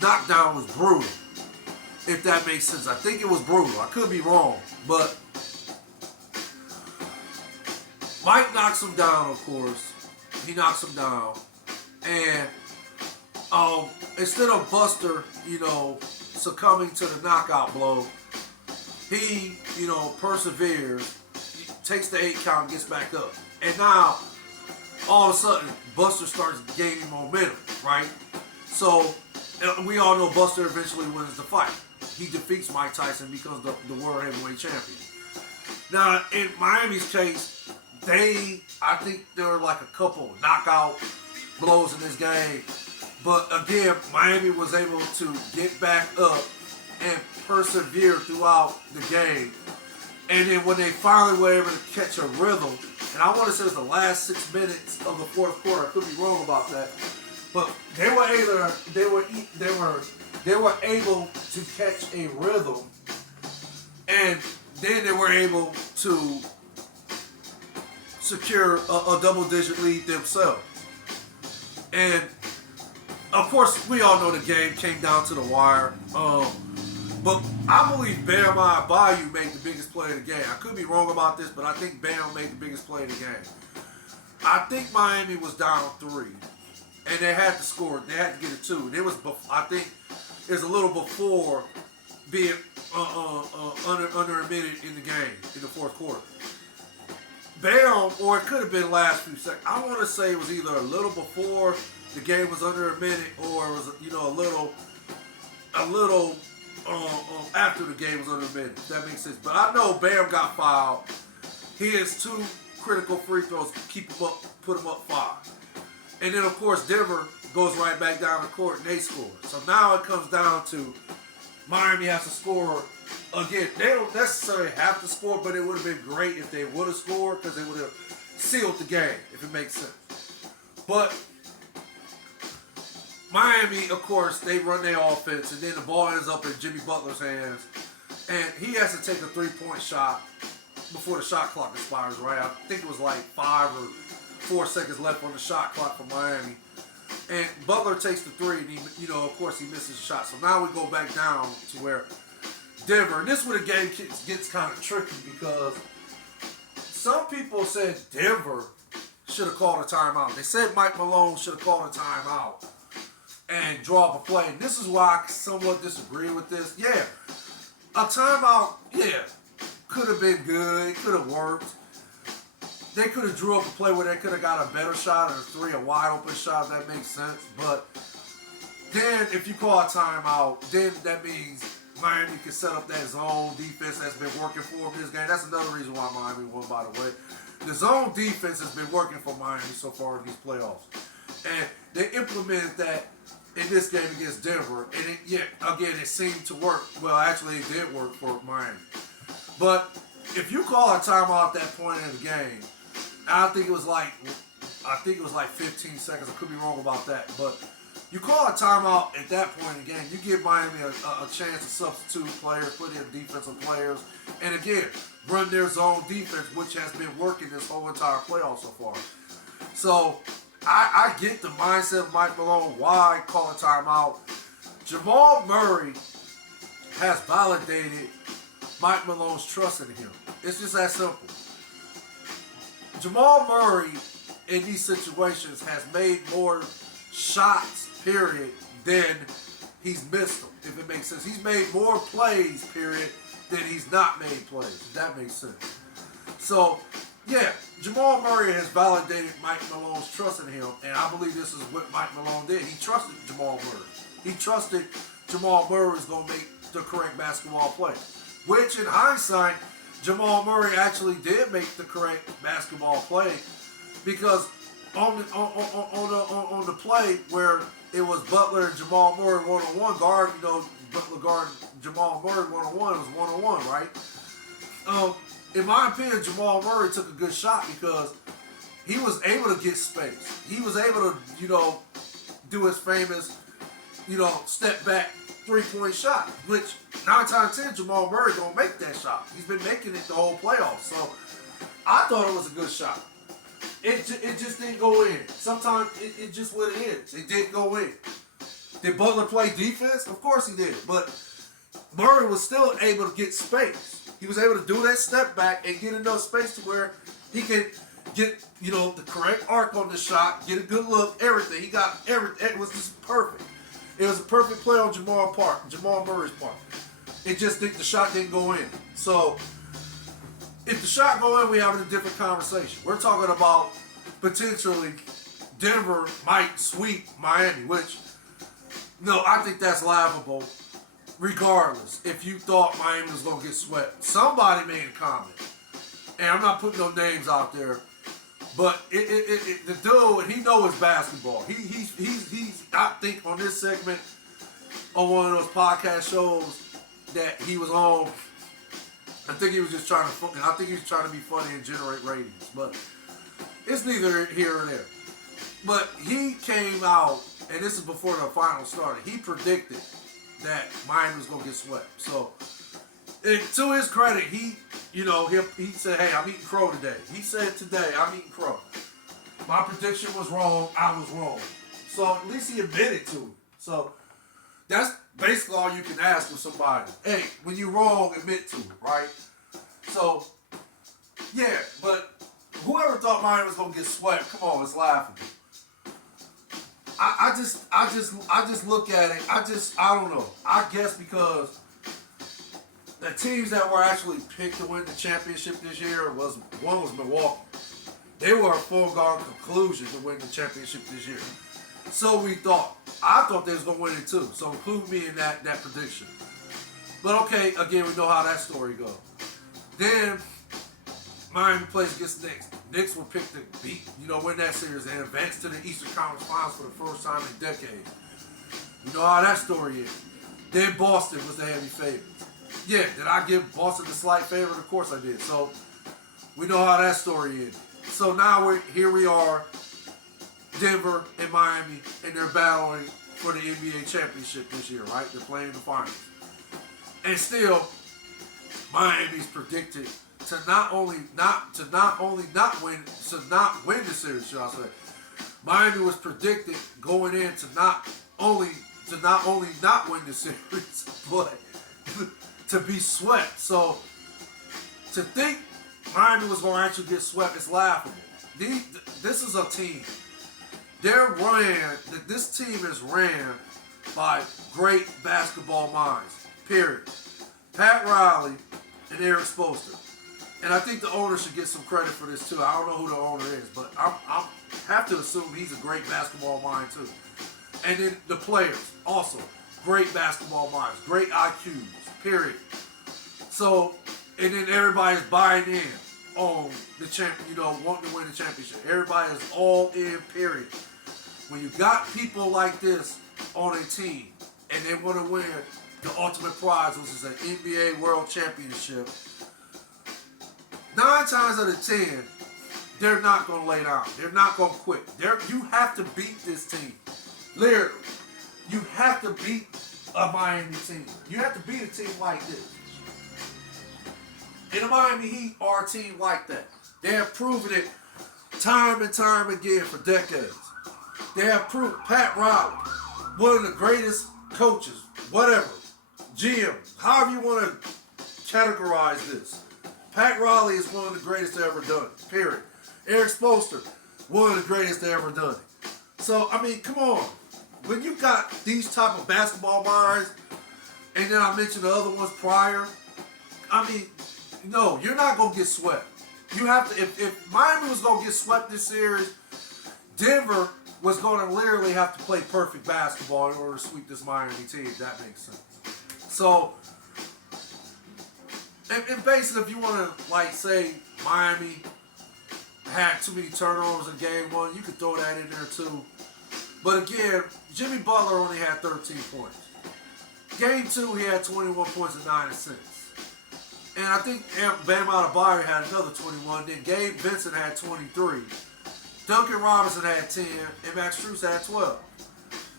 knockdown was brutal, if that makes sense. I think it was brutal. I could be wrong, but Mike knocks him down, of course. He knocks him down. And instead of Buster, succumbing to the knockout blow, he, perseveres, takes the 8 count, and gets back up. And now, all of a sudden, Buster starts gaining momentum, right? So, we all know Buster eventually wins the fight. He defeats Mike Tyson, becomes the world heavyweight champion. Now, in Miami's case, I think there were like a couple knockout blows in this game. But again, Miami was able to get back up and persevere throughout the game. And then when they finally were able to catch a rhythm, and I want to say it was the last 6 minutes of the fourth quarter. I could be wrong about that, but they were able to catch a rhythm, and then they were able to secure a double-digit lead themselves. And of course, we all know the game came down to the wire. But I believe Bam Adebayo made the biggest play of the game. I could be wrong about this, but I think Bam made the biggest play of the game. I think Miami was down 3, and they had to score. They had to get a 2. And it was, I think, it was a little before being under a minute in the game in the fourth quarter. Bam, or it could have been the last few seconds. I want to say it was either a little before the game was under a minute, or it was a little after the game was under a minute. If that makes sense. But I know Bam got fouled. He has 2 critical free throws, keep him up, put him up 5. And then of course Denver goes right back down the court and they score. So now it comes down to Miami has to score again. They don't necessarily have to score, but it would have been great if they would have scored, because they would have sealed the game, if it makes sense. But Miami, of course, they run their offense, and then the ball ends up in Jimmy Butler's hands, and he has to take a 3-point shot before the shot clock expires, right? I think it was like 5 or 4 seconds left on the shot clock for Miami. And Butler takes the 3, and he, of course, he misses the shot. So now we go back down to where Denver, and this is where the game gets kind of tricky, because some people said Denver should have called a timeout. They said Mike Malone should have called a timeout and draw up a play. And this is why I somewhat disagree with this. Yeah, a timeout, could have been good. It could have worked. They could have drew up a play where they could have got a better shot, or a wide open shot, if that makes sense. But then if you call a timeout, then that means Miami can set up that zone defense that's been working for them this game. That's another reason why Miami won, by the way. The zone defense has been working for Miami so far in these playoffs. And they implemented that in this game against Denver. And it seemed to work. Well, actually, it did work for Miami. But if you call a timeout at that point in the game, I think it was like 15 seconds. I could be wrong about that. But you call a timeout at that point in the game, you give Miami a chance to substitute players, put in defensive players, and again, run their zone defense, which has been working this whole entire playoff so far. So I get the mindset of Mike Malone, why call a timeout. Jamal Murray has validated Mike Malone's trust in him. It's just that simple. Jamal Murray in these situations has made more shots, period, than he's missed them, if it makes sense. He's made more plays, period, than he's not made plays, if that makes sense. So, Jamal Murray has validated Mike Malone's trust in him, and I believe this is what Mike Malone did. He trusted Jamal Murray. He trusted Jamal Murray was going to make the correct basketball play, which in hindsight, Jamal Murray actually did make the correct basketball play, because on the play where it was Butler and Jamal Murray one-on-one guard, Butler guard Jamal Murray one-on-one, it was one-on-one, right? In my opinion, Jamal Murray took a good shot because he was able to get space. He was able to, do his famous, step back 3-point shot, which 9 times out of 10, Jamal Murray gonna make that shot. He's been making it the whole playoffs. So I thought it was a good shot. It just didn't go in. Sometimes it just what it is. It didn't go in. Did Butler play defense? Of course he did. But Murray was still able to get space. He was able to do that step back and get enough space to where he could get, the correct arc on the shot, get a good look, everything. He got everything. It was just perfect. It was a perfect play on Jamal Murray's part. It just the shot didn't go in. So if the shot go in, we're having a different conversation. We're talking about potentially Denver might sweep Miami, which, no, I think that's laughable regardless. If you thought Miami was going to get swept. Somebody made a comment, and I'm not putting no names out there, but the dude, he knows his basketball. He's I think on this segment, on one of those podcast shows that he was on, I think he was just trying to be funny and generate ratings, but it's neither here or there. But he came out, and this is before the final started, he predicted that Miami was going to get swept. So, to his credit, he said, hey, I'm eating crow today. He said today, I'm eating crow. My prediction was wrong. I was wrong. So, at least he admitted to it. So, that's basically all you can ask of somebody. Hey, when you're wrong, admit to it, right? So, yeah, but whoever thought Miami was going to get swept, come on, it's laughable. I just look at it. I don't know. I guess because the teams that were actually picked to win the championship this year was Milwaukee. They were a foregone conclusion to win the championship this year. So we thought. I thought they was gonna win it too. So include me in that prediction. But okay, again, we know how that story goes. Then Miami plays against Knicks. Knicks were picked to win that series and advance to the Eastern Conference Finals for the first time in decades. You know how that story is. Then Boston was the heavy favorite. Yeah, did I give Boston the slight favorite? Of course I did. So we know how that story is. So now here we are, Denver and Miami, and they're battling for the NBA championship this year, right? They're playing the finals. And still, Miami's predicted to not win the series, should I say. Miami was predicted going in to not only not win the series, but to be swept. So to think Miami was going to actually get swept is laughable. This is a team. This team is ran by great basketball minds, period. Pat Riley and Eric Spoelstra. And I think the owner should get some credit for this too. I don't know who the owner is, but I have to assume he's a great basketball mind too. And then the players, also great basketball minds, great IQs, period. So, and then everybody's buying in on the wanting to win the championship. Everybody is all in, period. When you got people like this on a team and they want to win the ultimate prize, which is an NBA World Championship, 9 times out of 10, they're not going to lay down. They're not going to quit. You have to beat this team. Literally. You have to beat a Miami team. You have to beat a team like this. And the Miami Heat are a team like that. They have proven it time and time again for decades. They have proved Pat Riley, one of the greatest coaches, whatever, GM, however you want to categorize this. Pat Riley is one of the greatest to ever done it, period. Eric Spoelstra, one of the greatest to ever done it. So, I mean, come on. When you got these type of basketball minds, and then I mentioned the other ones prior, I mean, no, you're not going to get swept. You have to, if Miami was going to get swept this series, Denver was going to literally have to play perfect basketball in order to sweep this Miami team, if that makes sense. So, and basically, if you want to, like, say Miami had too many turnovers in game 1, you could throw that in there too. But again, Jimmy Butler only had 13 points. Game 2, he had 21 points and 9 assists. And I think Bam Adebayo had another 21. Then Gabe Vincent had 23. Duncan Robinson had 10. And Max Strus had 12.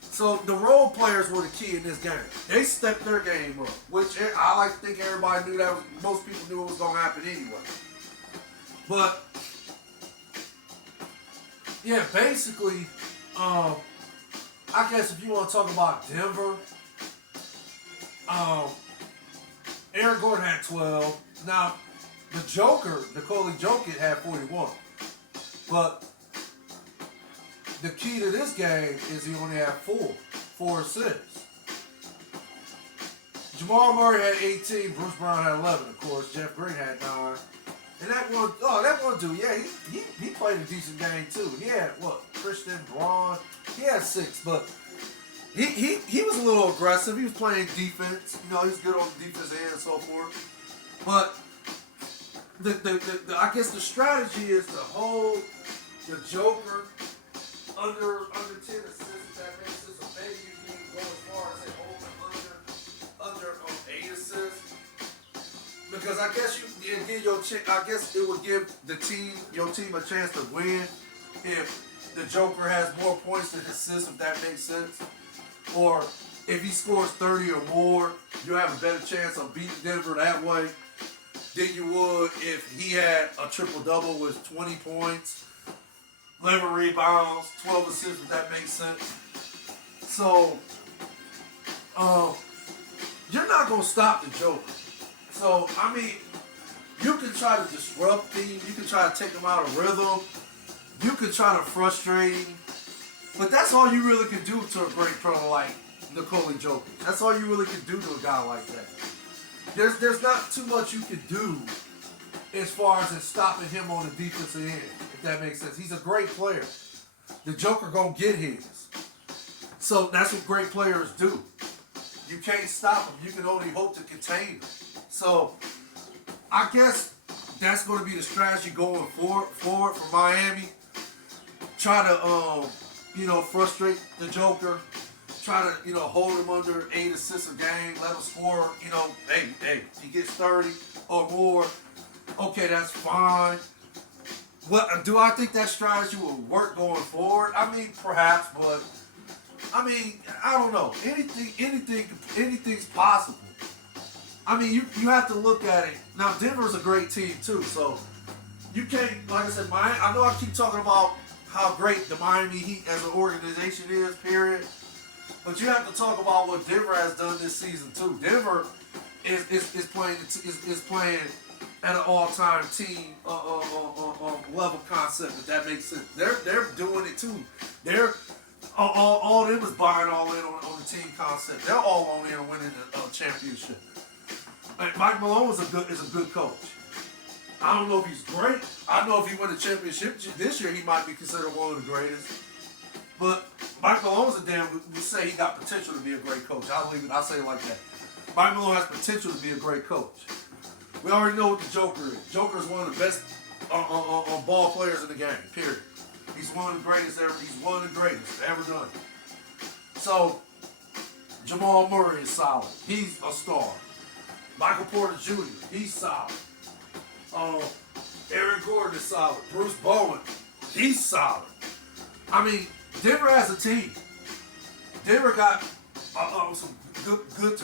So the role players were the key in this game. They stepped their game up, which I like to think everybody knew most people knew it was going to happen anyway. But yeah, basically, I guess if you want to talk about Denver, um, Aaron Gordon had 12. Now, the Joker, Nikola Jokic had 41. But the key to this game is he only had four assists. Jamal Murray had 18, Bruce Brown had 11, of course. Jeff Green had 9. And that one dude, yeah, he played a decent game too. He had Christian Braun, he had 6, but he was a little aggressive. He was playing defense. You know, he's good on the defense end and so forth. But I guess the strategy is to hold the Joker under 10 assists. If that makes sense, so maybe you can go as far as say hold him under 8 assists. Because I guess I guess it would give your team a chance to win if the Joker has more points than assists, if that makes sense. Or if he scores 30 or more, you have a better chance of beating Denver that way than you would if he had a triple-double with 20 points, 11 rebounds, 12 assists, if that makes sense. So, you're not going to stop the Joker. So, I mean, you can try to disrupt him. You can try to take him out of rhythm. You can try to frustrate him. But that's all you really can do to a great pro like Nikola Jokic. That's all you really can do to a guy like that. There's not too much you can do as far as in stopping him on the defensive end, if that makes sense. He's a great player. The Joker gonna get his. So that's what great players do. You can't stop him. You can only hope to contain him. So I guess that's going to be the strategy going forward for Miami. Try to frustrate the Joker. Try to hold him under 8 assists a game. Let him score. Hey, he gets 30 or more. Okay, that's fine. What do I think that strategy will work going forward? I mean, perhaps, but I mean, I don't know. Anything's possible. I mean, you have to look at it. Now, Denver's a great team, too, so you can't, like I said, I know I keep talking about how great the Miami Heat as an organization is, period, but you have to talk about what Denver has done this season, too. Denver is playing at an all-time team level concept, if that makes sense. They're doing it, too. They're all them is buying all in on the team concept. They're all on in winning the championship. Mike Malone is a good coach. I don't know if he's great. I know if he win a championship this year, he might be considered one of the greatest. But Mike Malone's we say he got potential to be a great coach. I'll say it like that. Mike Malone has potential to be a great coach. We already know what the Joker is. Joker is one of the best ball players in the game, period. He's one of the greatest ever. He's one of the greatest ever done. So, Jamal Murray is solid. He's a star. Michael Porter Jr., he's solid. Aaron Gordon is solid. Bruce Bowen, he's solid. I mean, Denver has a team. Denver got some good